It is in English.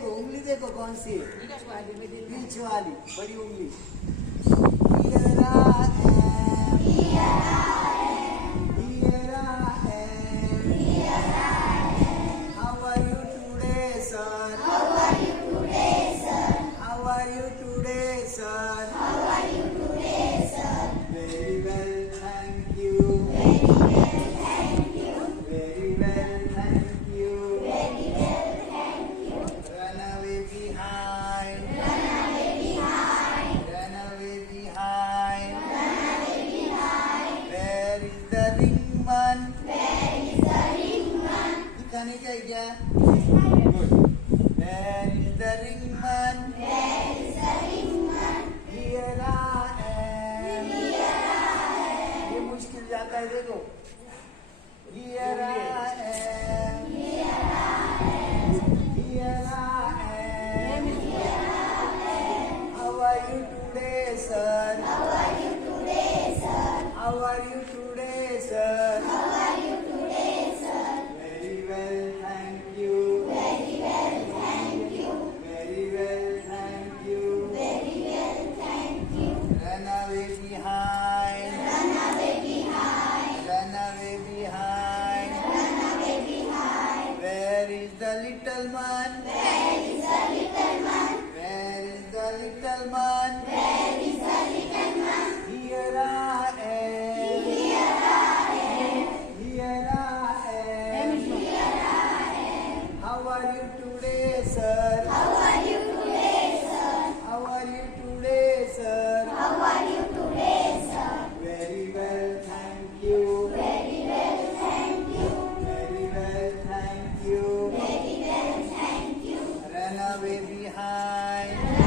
देखो कौन सी है? बीच वाली बड़ी उंगली। How are you today, sir? How are you today, sir? Very well, thank you. Very well, thank you. Run away behind. Run away behind. Where is the ringman? दिखाने क्या क्या? Good. Where is the ringman? Here I am. ये मुश्किल जाता है देखो. Here I am. Here I am. How are you today, sir? How are you today, sir? Very well, thank you. Very well, thank you. Run away behind. Run away behind. Where is the little man? Where is the little man? Here I am. Here I am. How are you today, sir? How are you today, sir? Very well, thank you. Very well, thank you. Run away behind.